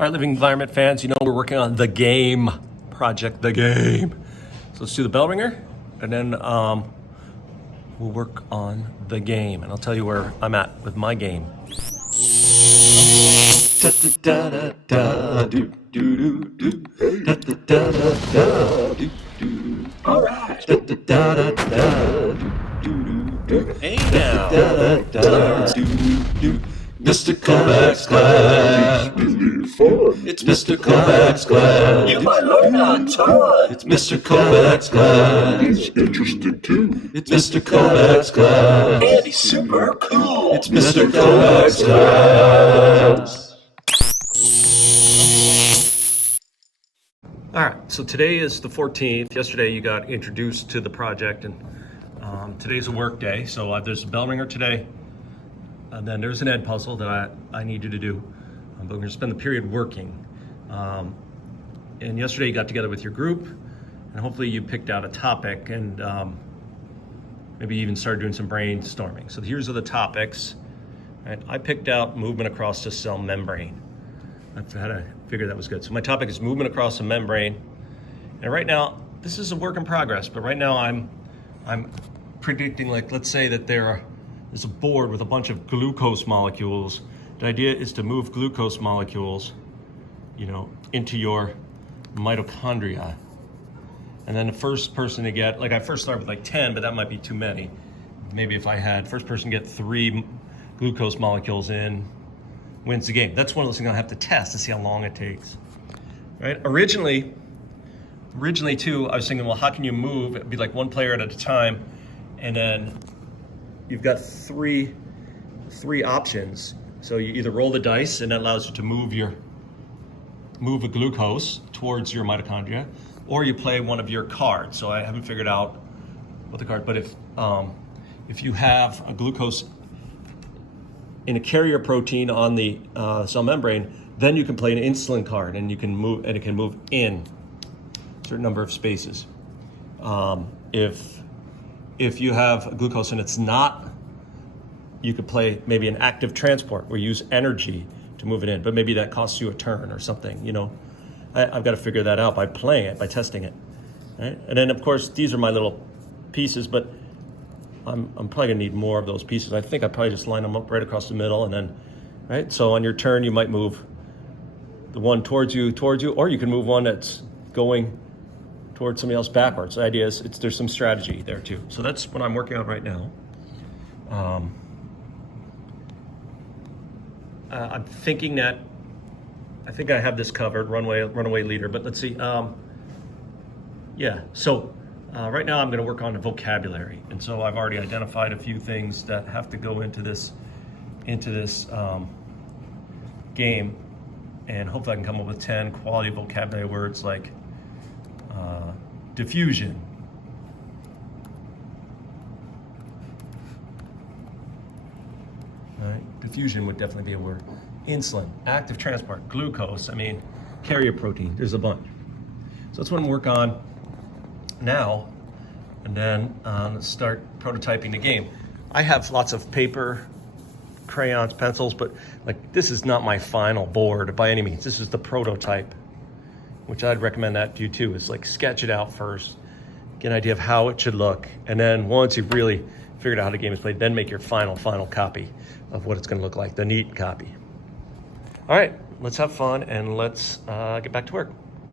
All right, living environment fans, you know we're working on the game project, the game. So let's do the Bellringer, and then we'll work on the game, and I'll tell you where I'm at with my game. All right. Hey now. Mr. Kovacs class. It's Mr. Kovacs class. You might learn a ton. It's Mr. Kovacs class. It's interesting too. It's Mr. Kovacs class. And he's super cool. It's Mr. Kovacs class. All right, so today is the 14th. Yesterday you got introduced to the project, and today's a work day. So there's a Bellringer today, and then there's an ed puzzle that I need you to do. But we're gonna spend the period working. And yesterday you got together with your group, and hopefully you picked out a topic, and maybe even started doing some brainstorming. So here's the topics. Right? I picked out movement across the cell membrane. I had to figure that was good. So my topic is movement across the membrane. And right now, this is a work in progress, but right now I'm predicting, like, let's say that there's a board with a bunch of glucose molecules. The idea is to move glucose molecules, into your mitochondria. And then the first person to get, like, I first started with like 10, but that might be too many. Maybe if I had first person get 3 glucose molecules in, wins the game. That's one of those things I'll have to test to see how long it takes. Right? Originally too, I was thinking, well, how can you move? It'd be like one player at a time, and then you've got three options. So you either roll the dice, and that allows you to move a glucose towards your mitochondria, or you play one of your cards. So I haven't figured out what the card, but if you have a glucose in a carrier protein on the cell membrane, then you can play an insulin card, and it can move in a certain number of spaces. If you have a glucose and it's not, you could play maybe an active transport where you use energy to move it in, but maybe that costs you a turn or something. I've got to figure that out by playing it, by testing it. Right? And then of course these are my little pieces, but I'm probably gonna need more of those pieces. I think I probably just line them up right across the middle, and then, right? So on your turn, you might move the one towards you, or you can move one that's going towards somebody else backwards. The idea is there's some strategy there too. So that's what I'm working on right now. I'm thinking that, I think I have this covered, runaway leader, but let's see. Right now I'm going to work on the vocabulary, and so I've already identified a few things that have to go into this game, and hopefully I can come up with 10 quality vocabulary words like diffusion, right? Diffusion would definitely be a word. Insulin, active transport, glucose, carrier protein, there's a bunch. So that's what I'm working on now, and then let's start prototyping the game. I have lots of paper, crayons, pencils, but this is not my final board by any means. This is the prototype, which I'd recommend that to you too, is sketch it out first, get an idea of how it should look, and then once you've really figured out how the game is played, then make your final copy of what it's going to look like, the neat copy. All right, let's have fun, and let's get back to work.